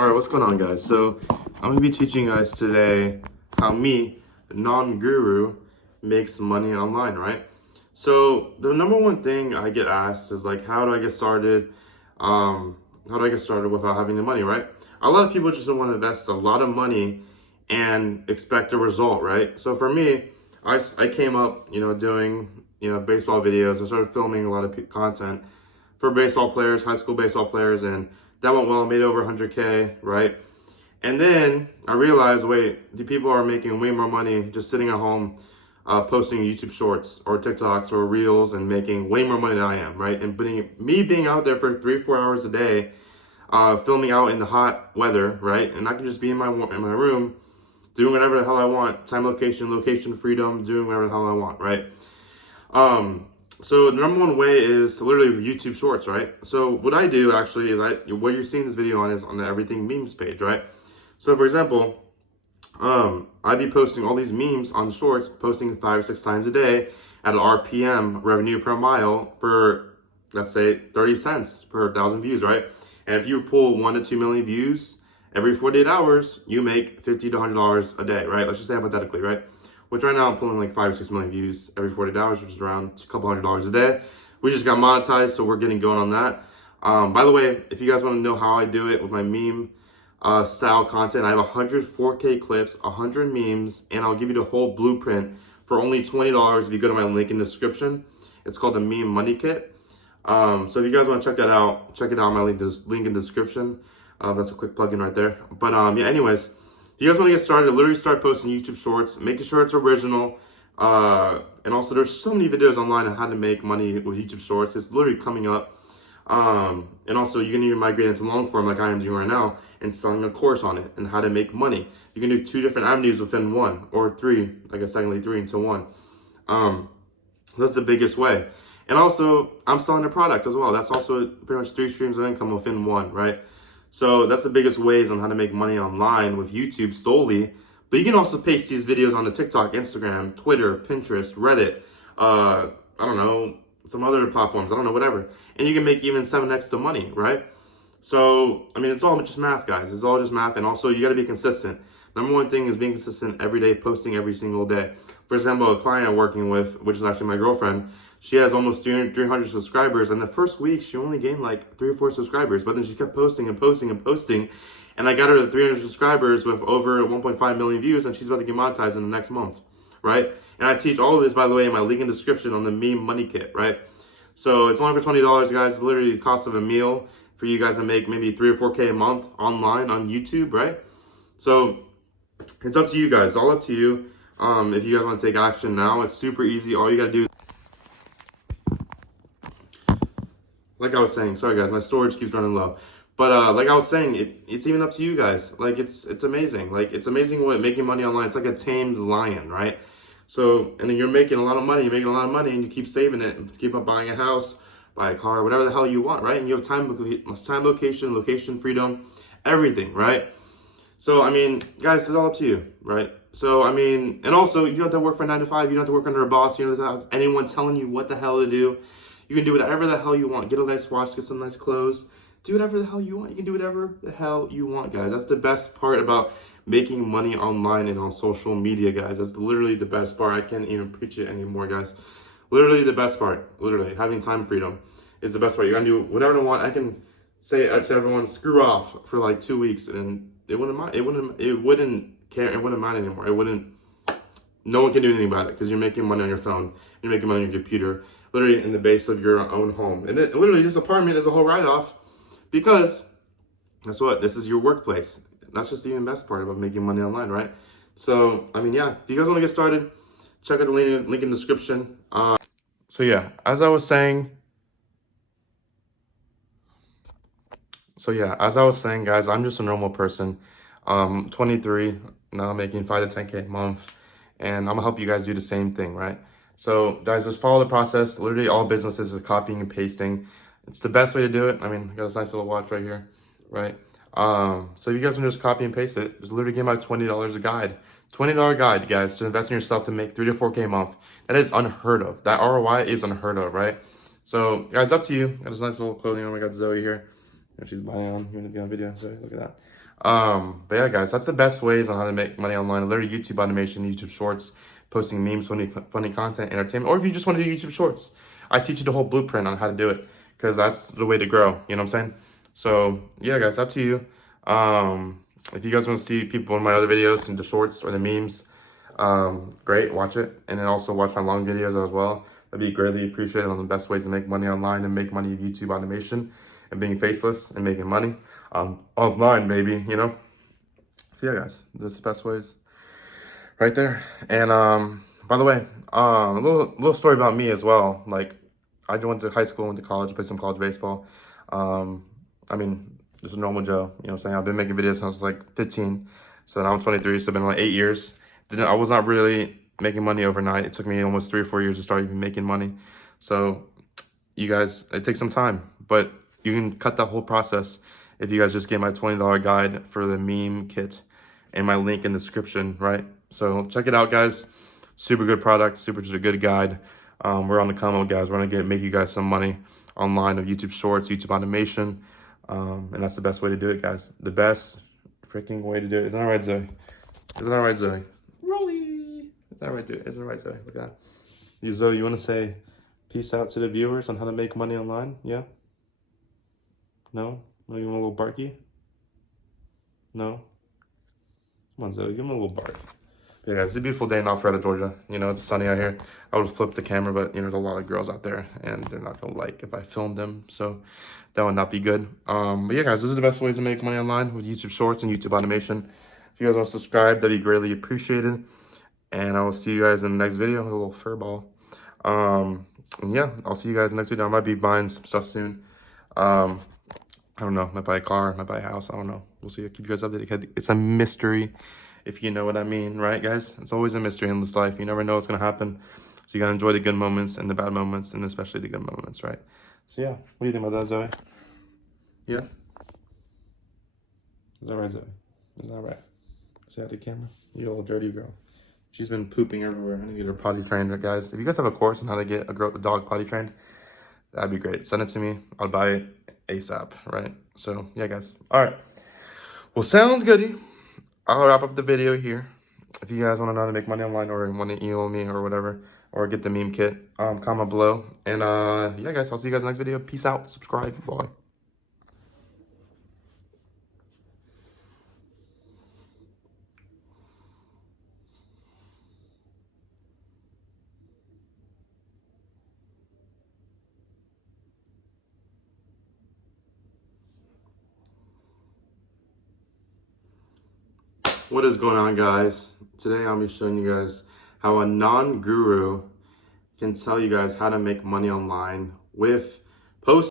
Alright, what's going on, guys? So I'm gonna be teaching you guys today how me, the non-guru, makes money online, right? So the number one thing I get asked is like, how do I get started? How do I get started without having the money, right? A lot of people just want to invest a lot of money and expect a result, right? So for me, I came up, doing, baseball videos. I started filming a lot of content for baseball players, high school baseball players, and that went well. I made over 100K, right? And then I realized, wait, the people are making way more money just sitting at home, posting YouTube shorts or TikToks or Reels and making way more money than I am, right? And me being out there for 3-4 hours a day, filming out in the hot weather, right? And I can just be in my room, doing whatever the hell I want, time, location freedom, doing whatever the hell I want, right? So the number one way is to literally YouTube Shorts, right? So what I do actually is what you're seeing this video on is on the Everything Memes page, right? So for example, I'd be posting all these memes on Shorts, posting 5 or 6 times a day at an RPM, revenue per mile, for, let's say, 30 cents per 1,000 views, right? And if you pull 1 to 2 million views every 48 hours, you make $50 to $100 a day, right? Let's just say hypothetically, right? Which right now I'm pulling like 5 or 6 million views every 48 hours, which is around a couple $100 a day. We just got monetized, so we're getting going on that. By the way, if you guys want to know how I do it with my meme style content, I have 100 4K clips, 100 memes, and I'll give you the whole blueprint for only $20 if you go to my link in the description. It's called the Meme Money Kit. So if you guys want to check that out, check it out. My link in the description. That's a quick plug-in right there. But yeah, anyways. If you guys want to get started, literally start posting YouTube Shorts, making sure it's original. And also, there's so many videos online on how to make money with YouTube Shorts. It's literally coming up. And also, you can even migrate into long form like I am doing right now and selling a course on it and how to make money. You can do 2 different avenues within one, or 3, like I said, technically 3 into 1. That's the biggest way. And also, I'm selling a product as well. That's also pretty much 3 streams of income within 1, right? So that's the biggest ways on how to make money online with YouTube solely. But you can also paste these videos onto TikTok, Instagram, Twitter, Pinterest, Reddit, I don't know, some other platforms, I don't know, whatever. And you can make even 7x the money, right? So, I mean, it's all just math, guys. It's all just math. And also, you got to be consistent. Number one thing is being consistent every day, posting every single day. For example, a client I'm working with, which is actually my girlfriend, she has almost 300 subscribers. And the first week, she only gained like 3 or 4 subscribers. But then she kept posting and posting and posting. And I got her to 300 subscribers with over 1.5 million views. And she's about to get monetized in the next month, right? And I teach all of this, by the way, in my link in the description on the Meme Money Kit, right? So it's only for $20, guys. It's literally the cost of a meal for you guys to make maybe 3 or 4K a month online on YouTube, right? So it's up to you guys. It's all up to you. If you guys want to take action now, it's super easy. All you got to do, like I was saying, sorry guys, my storage keeps running low. But like I was saying, it's even up to you guys. Like it's amazing. Like it's amazing what making money online. It's like a tamed lion, right? So, and then you're making a lot of money, and you keep saving it, and keep on buying a house, buy a car, whatever the hell you want, right? And you have time, location freedom, everything, right? So, I mean, guys, it's all up to you, right? So, I mean, and also, you don't have to work for 9 to 5. You don't have to work under a boss. You don't have to have anyone telling you what the hell to do. You can do whatever the hell you want. Get a nice watch, get some nice clothes. Do whatever the hell you want. You can do whatever the hell you want, guys. That's the best part about making money online and on social media, guys. That's literally the best part. I can't even preach it anymore, guys. Literally the best part. Literally, having time freedom is the best part. You can do whatever you want. I can say to everyone, screw off for like 2 weeks, and it wouldn't mind. It wouldn't care. It wouldn't mind anymore. No one can do anything about it because you're making money on your phone. You're making money on your computer, literally in the base of your own home. And literally, this apartment is a whole write-off because guess what? This is your workplace. That's just the even best part about making money online, right? So, I mean, yeah, if you guys want to get started, check out the link in the description. So yeah, as I was saying, guys, I'm just a normal person. 23, now making 5 to 10K a month, and I'm gonna help you guys do the same thing, right? So guys, just follow the process. Literally all businesses is copying and pasting. It's the best way to do it. I mean, I got this nice little watch right here, right? So if you guys want to just copy and paste it, just literally give my $20 a guide. $20 guide, guys, to invest in yourself to make 3 to 4K a month. That is unheard of. That ROI is unheard of, right? So, guys, up to you. Got this nice little clothing on. We got Zoe here. She's buying on. You're gonna be on video. Zoe, look at that. But yeah, guys, that's the best ways on how to make money online. Literally YouTube automation, YouTube shorts, posting memes, funny content, entertainment, or if you just want to do YouTube shorts, I teach you the whole blueprint on how to do it because that's the way to grow. You know what I'm saying? So yeah, guys, up to you. If you guys want to see people in my other videos and the shorts or the memes, great, watch it. And then also watch my long videos as well. That'd be greatly appreciated on the best ways to make money online and make money with YouTube automation and being faceless and making money online, maybe, you know? So yeah, guys, that's the best ways right there. And by the way, a little story about me as well. Like, I went to high school, went to college, played some college baseball. I mean, just a normal Joe. You know what I'm saying? I've been making videos since I was like 15. So now I'm 23, so it's been like 8 years. I was not really making money overnight. It took me almost 3 or 4 years to start even making money. So you guys, it takes some time, but you can cut that whole process if you guys just get my $20 guide for the meme kit and my link in the description, right? So check it out, guys. Super good product, super just a good guide. We're on the come up, guys. We're gonna make you guys some money online of YouTube Shorts, YouTube automation, and that's the best way to do it, guys. The best freaking way to do it. Isn't that right, Zoe? Isn't that right, Zoe? Rolly. Is that right, dude? Isn't that right, Zoe? Look at that. You, Zoe, you want to say peace out to the viewers on how to make money online? Yeah? No? No, you want a little barky? No? Come on, Zoe, give him a little bark. Yeah, guys, it's a beautiful day in Alpharetta, Georgia. You know, it's sunny out here. I would flip the camera, but, you know, there's a lot of girls out there, and they're not going to like if I filmed them, so that would not be good. But yeah, guys, those are the best ways to make money online with YouTube Shorts and YouTube automation. If you guys want to subscribe, that'd be greatly appreciated. And I will see you guys in the next video. A little fur ball. And yeah, I'll see you guys in the next video. I might be buying some stuff soon. I don't know. Might buy a car, might buy a house. I don't know. We'll see. I'll keep you guys updated. It's a mystery, if you know what I mean, right, guys? It's always a mystery in this life. You never know what's going to happen. So you got to enjoy the good moments and the bad moments, and especially the good moments, right? So yeah, what do you think about that, Zoe? Yeah? Is that right, Zoe? Is that right? See out the camera? You little dirty girl. She's been pooping everywhere. I need to get her potty trained, guys. If you guys have a course on how to get a dog potty trained, that'd be great. Send it to me. I'll buy it ASAP, right? So, yeah, guys. All right. Well, sounds goody. I'll wrap up the video here. If you guys want to know how to make money online or want to email me or whatever, or get the meme kit, comment below. And, yeah, guys, I'll see you guys in the next video. Peace out. Subscribe. Bye. What is going on, guys? Today I'll be showing you guys how a non-guru can tell you guys how to make money online with posts